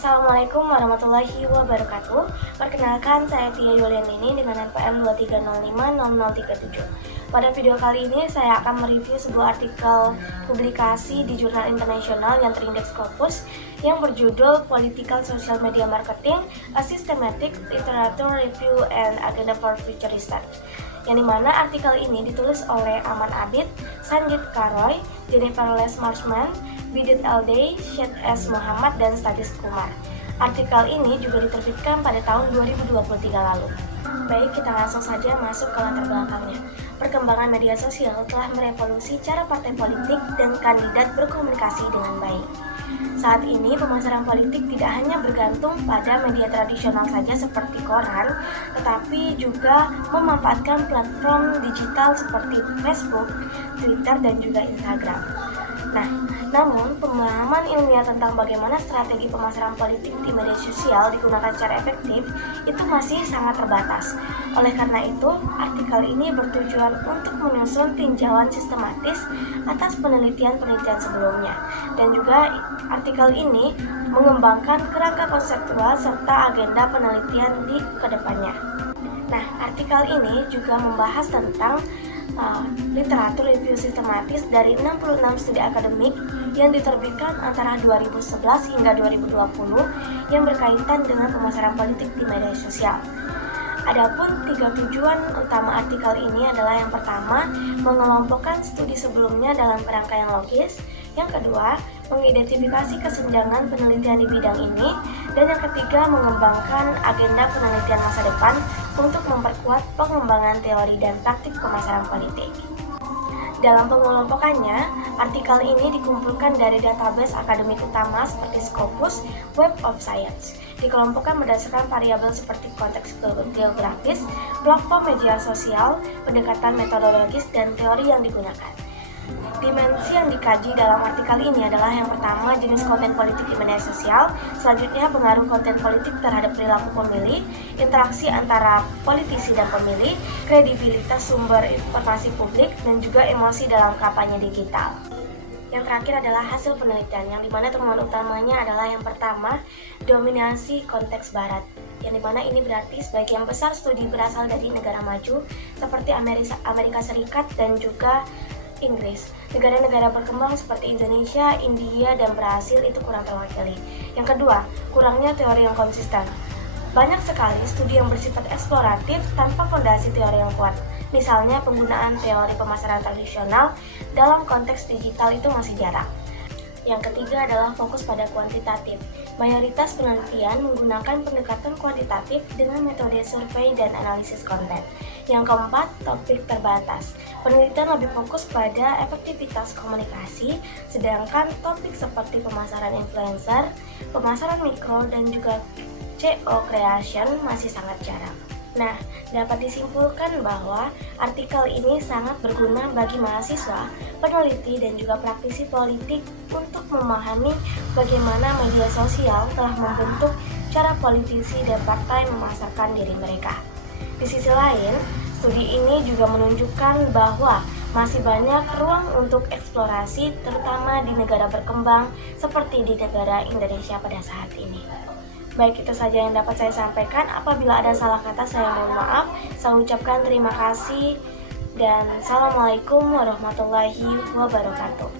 Assalamualaikum warahmatullahi wabarakatuh. Perkenalkan, saya Tia Yulianini dengan NPM 230500037. Pada video kali ini saya akan mereview sebuah artikel publikasi di jurnal internasional yang terindeks Scopus yang berjudul Political Social Media Marketing: A Systematic Literature Review and Agenda for Future Research, yang dimana artikel ini ditulis oleh Aman Abid, Sanjit Karoy, Jennifer Les Marshman, Bidit Alday, Syed S. Muhammad, dan Statis Kumar. Artikel ini juga diterbitkan pada tahun 2023 lalu. Baik, kita langsung saja masuk ke latar belakangnya. Perkembangan media sosial telah merevolusi cara partai politik dan kandidat berkomunikasi dengan baik. Saat ini, pemasaran politik tidak hanya bergantung pada media tradisional saja seperti koran, tetapi juga memanfaatkan platform digital seperti Facebook, Twitter, dan juga Instagram. Namun pemahaman ilmiah tentang bagaimana strategi pemasaran politik di media sosial digunakan secara efektif itu masih sangat terbatas. Oleh karena itu, artikel ini bertujuan untuk menyusun tinjauan sistematis atas penelitian-penelitian sebelumnya. Dan juga artikel ini mengembangkan kerangka konseptual serta agenda penelitian di kedepannya. Artikel ini juga membahas tentang literatur review sistematis dari 66 studi akademik yang diterbitkan antara 2011 hingga 2020 yang berkaitan dengan pemasaran politik di media sosial. Adapun 3 tujuan utama artikel ini adalah: yang pertama, mengelompokkan studi sebelumnya dalam kerangka yang logis; yang kedua, mengidentifikasi kesenjangan penelitian di bidang ini; dan yang ketiga, mengembangkan agenda penelitian masa depan untuk memperkuat pengembangan teori dan praktik pemasaran politik. Dalam pengelompokannya, artikel ini dikumpulkan dari database akademik utama seperti Scopus, Web of Science. Dikelompokkan berdasarkan variabel seperti konteks geografis, platform media sosial, pendekatan metodologis, dan teori yang digunakan. Dimensi yang dikaji dalam artikel ini adalah: yang pertama, jenis konten politik di media sosial; selanjutnya, pengaruh konten politik terhadap perilaku pemilih; interaksi antara politisi dan pemilih; kredibilitas sumber informasi publik; dan juga emosi dalam kampanye digital. Yang terakhir adalah hasil penelitian, yang dimana temuan utamanya adalah: yang pertama, dominasi konteks barat, yang dimana ini berarti sebagian besar studi berasal dari negara maju seperti Amerika Serikat dan juga Inggris. Negara-negara berkembang seperti Indonesia, India, dan Brasil itu kurang terwakili. Yang kedua, kurangnya teori yang konsisten. Banyak sekali studi yang bersifat eksploratif tanpa fondasi teori yang kuat. Misalnya, penggunaan teori pemasaran tradisional dalam konteks digital itu masih jarang. Yang ketiga adalah fokus pada kuantitatif. Mayoritas penelitian menggunakan pendekatan kuantitatif dengan metode survei dan analisis konten. Yang keempat, topik terbatas. Penelitian lebih fokus pada efektivitas komunikasi, sedangkan topik seperti pemasaran influencer, pemasaran mikro, dan juga CO creation masih sangat jarang. Dapat disimpulkan bahwa artikel ini sangat berguna bagi mahasiswa, peneliti, dan juga praktisi politik untuk memahami bagaimana media sosial telah membentuk cara politisi dan partai memasarkan diri mereka. Di sisi lain, studi ini juga menunjukkan bahwa masih banyak ruang untuk eksplorasi, terutama di negara berkembang seperti di negara Indonesia pada saat ini. Baik, itu saja yang dapat saya sampaikan. Apabila ada salah kata, saya mohon maaf. Saya ucapkan terima kasih dan Assalamualaikum warahmatullahi wabarakatuh.